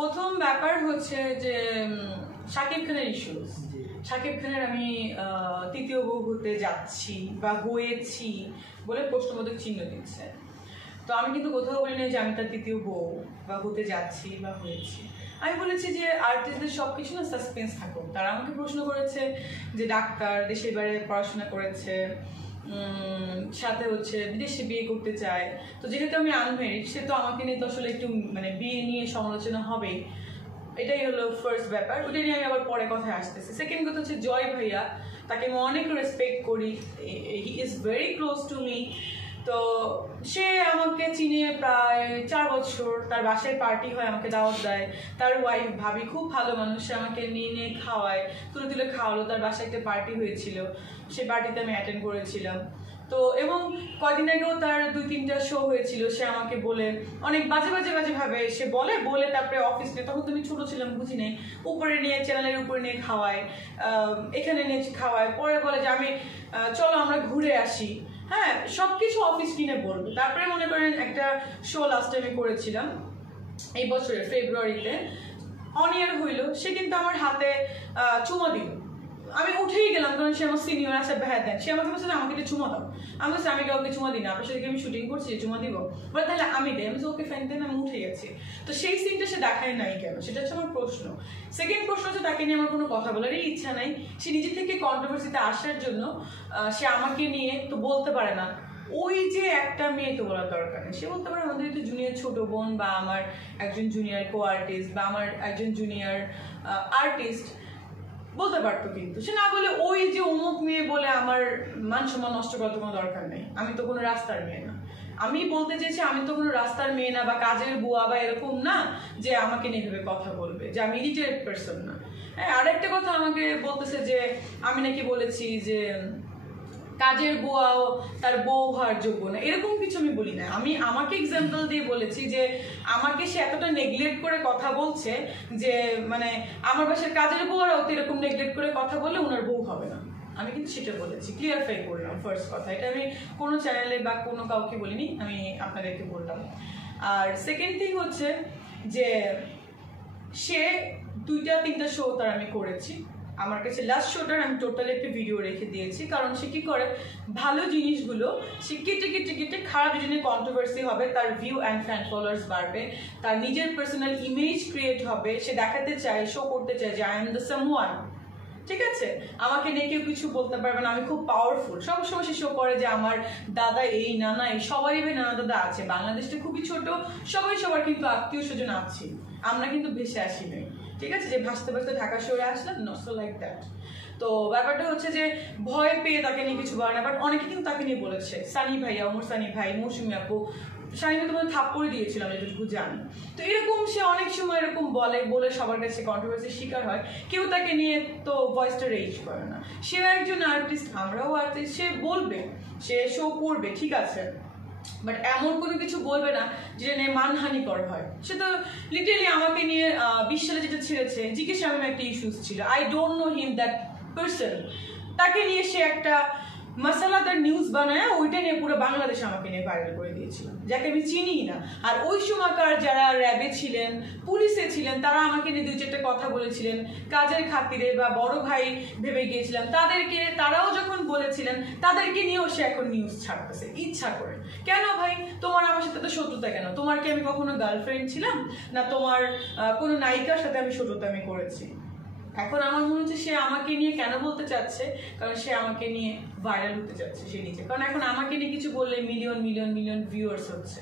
প্রথম ব্যাপার হচ্ছে যে শাকিব খানের ইস্যুস। শাকিব খানের আমি তৃতীয় বউ হতে যাচ্ছি বা হয়েছি বলে প্রশ্নবোধক চিহ্ন দিচ্ছে। তো আমি কিন্তু কোথাও বলি না যে আমি তার তৃতীয় বউ বা হতে যাচ্ছি বা হয়েছি। আমি বলেছি যে আর্টিস্টদের সবকিছু না সাসপেন্স থাকুক। তারা আমাকে প্রশ্ন করেছে যে ডাক্তার, দেশের বাইরে পড়াশোনা করেছে, সাথে হচ্ছে বিদেশে বিয়ে করতে চায়। তো যেহেতু আমি আনমেরিড, সে তো আমাকে নিয়ে তো আসলে একটু মানে বিয়ে নিয়ে সমালোচনা হবেই। এটাই হলো ফার্স্ট ব্যাপার, ওটা নিয়ে আমি আবার পরে কথায় আসতেছি। সেকেন্ড কথা হচ্ছে জয় ভাইয়া, তাকে আমি অনেক রেসপেক্ট করি, he is very close to me. তো সে আমাকে চিনে প্রায় 4 বছর। তার বাসায় পার্টি হয়, আমাকে দাওয়াত দেয়। তার ওয়াইফ ভাবি খুব ভালো মানুষ, সে আমাকে নিয়ে খাওয়ায়, তুলে তুলে খাওয়ালো। তার বাসায় একটা পার্টি হয়েছিল, সেই পার্টিতে আমি অ্যাটেন্ড করেছিলাম। তো এবং কদিন আগেও তার 2-3টা শো হয়েছিল। সে আমাকে বলে অনেক বাজে ভাবে সে বলে তারপরে অফিস নিয়ে, তখন তুমি ছোট ছিলাম বুঝি নেই, উপরে নিয়ে চ্যানেলের উপরে নিয়ে খাওয়ায়, এখানে নিয়ে খাওয়ায়, পরে বলে যে আমি চলো আমরা ঘুরে আসি। হ্যাঁ, সবকিছু অফিস কিনে বলবে। তারপরে মনে করেন একটা শো লাস্ট টাইমে করেছিলাম এই বছরের ফেব্রুয়ারিতে, অন ইয়ার হইল, সে কিন্তু আমার হাতে চুমা দিল। আমি উঠেই গেলাম, কারণ সে আমার সিনিয়র আছে, ভ্যাট দেন। সে আমাকে বলছে আমাকে একটু চুমা দাও। আমি বলছি আমি কাউকে চুমা দিই না, আপনার সাথে আমি শুটিং করছি, চুমা দিব বলে তাহলে আমি দেয়। আমি ওকে ফ্যান দেন, আমি উঠে গেছি। তো সেই সিনটা সে দেখায় নাই কেন, সেটা হচ্ছে আমার প্রশ্ন। সেকেন্ড প্রশ্ন হচ্ছে তাকে নিয়ে আমার কোনো কথা বলারই ইচ্ছা নাই। সে নিজে থেকে কন্ট্রোভার্সিতে আসার জন্য সে আমাকে নিয়ে তো বলতে পারে না ওই যে একটা মেয়ে তো বলার দরকার নেই। সে বলতে পারে আমাদের একটু জুনিয়র ছোট বোন, বা আমার একজন জুনিয়র কো আর্টিস্ট, বা আমার একজন জুনিয়র আর্টিস্ট বলতে পারতো। কিন্তু সে না বলে ওই যে অমুক মেয়ে বলে আমার মান সম্মান নষ্ট করার কোনো দরকার নেই। আমি তো কোনো রাস্তার মেয়ে না। আমি বলতে চেয়েছি আমি তো কোনো রাস্তার মেয়ে না, বা কাজের বুয়া, বা এরকম না যে আমাকে নিয়ে ভেবে কথা বলবে, যে আমি ইরিটেটেড পারসন না। হ্যাঁ, আরেকটা কথা আমাকে বলতেছে যে আমি নাকি বলেছি যে কাজের বুয়াও তার বউ হওয়ার যোগ্য না, এরকম কিছু আমি বলি না। আমি আমাকে এক্সাম্পল দিয়ে বলেছি যে আমাকে সে এতটা নেগলেক্ট করে কথা বলছে যে মানে আমার বাসার কাজের বুয়ারাও তো এরকম নেগলেক্ট করে কথা বললে ওনার বউ হবে না। আমি কিন্তু সেটা বলেছি, ক্লিয়ারফাই করলাম ফার্স্ট কথা। এটা আমি কোনো চ্যানেলে বা কোনো কাউকে বলিনি, আমি আপনাদেরকে বললাম। আর সেকেন্ড থিং হচ্ছে যে সে 2-3টা শো তার আমি করেছি। আমার কাছে লাস্ট শোটার আমি টোটালি একটা ভিডিও রেখে দিয়েছি, কারণ সে কি করে ভালো জিনিসগুলো সে কেটে খারাপ জিনিস কন্ট্রোভার্সি হবে, তার ভিউ অ্যান্ড ফ্যান ফলোয়ার্স বাড়বে, তার নিজের পার্সোনাল ইমেজ ক্রিয়েট হবে, সে দেখাতে চায়, শো করতে চায় যে আই এম দ্য সামওয়ান। ঠিক আছে, আমাকে নিয়ে কেউ কিছু বলতে পারবে না, আমি খুব পাওয়ারফুল। সবসময় সে শো করে যে আমার দাদা এই নানা এই, সবারই ভাই নানা দাদা আছে। বাংলাদেশটা খুবই ছোট, সবার কিন্তু আত্মীয় স্বজন আছে, আমরা কিন্তু ভেসে আসি নাই। ঠিক আছে, যে ভাসতে ঢাকা শহরে আসলাম, নট লাইক দ্যাট। তো ব্যাপারটা হচ্ছে যে ভয় পেয়ে তাকে নিয়ে কিছু বলে না, বাট অনেকে কিন্তু তাকে নিয়ে বলেছে। সানি ভাইয়া, ওমর সানি ভাই, মৌসুমি আপু, সানিকে তোমার থাপ্পড় দিয়েছিলাম যেটুকু জানি। তো এরকম সে অনেক সময় এরকম বলে সবার কাছে কন্ট্রোভার্সির শিকার হয়। কেউ তাকে নিয়ে তো ভয়েসটা রেজ করে না। সেও একজন আর্টিস্ট, আমরাও আর্টিস্ট, সে বলবে, সে শো করবে, ঠিক আছে, বাট এমন কোনো কিছু বলবে না যেটা নিয়ে মানহানিকর হয়। সে তো লিটারালি আমাকে নিয়ে 20 সালে যেটা ছেড়েছে, জিকে শামীম একটা ইস্যুস ছিল, I don't know him that person. তাকে নিয়ে সে একটা মাসালাদার নিউজ বানায়, ওইটা নিয়ে পুরো বাংলাদেশ আমাকে নিয়ে ভাইরাল করে দিয়েছিল, যাকে আমি চিনি না। আর ওই সময়কার যারা র্যাবে ছিলেন, পুলিশে ছিলেন, তারা আমাকে নিয়ে 2-4টা কথা বলেছিলেন কাজের খাতিরে, বা বড় ভাই ভেবে গিয়েছিলাম তাদেরকে, তারাও যখন বলেছিলেন তাদেরকে নিয়েও সে এখন নিউজ ছাড়তেছে ইচ্ছা করে। কেন ভাই, তোমার আমার সাথে তো শত্রুতা কেন? তোমার কি আমি কখনো গার্লফ্রেন্ড ছিলাম না? তোমার কোনো নায়িকার সাথে আমি শত্রুতা আমি করেছি? এখন আমার মনে হচ্ছে সে আমাকে নিয়ে কেন বলতে চাচ্ছে, কারণ সে আমাকে নিয়ে ভাইরাল হতে চাচ্ছে সে নিজে। কারণ এখন আমাকে নিয়ে কিছু বললে মিলিয়ন ভিউয়ার্স হচ্ছে।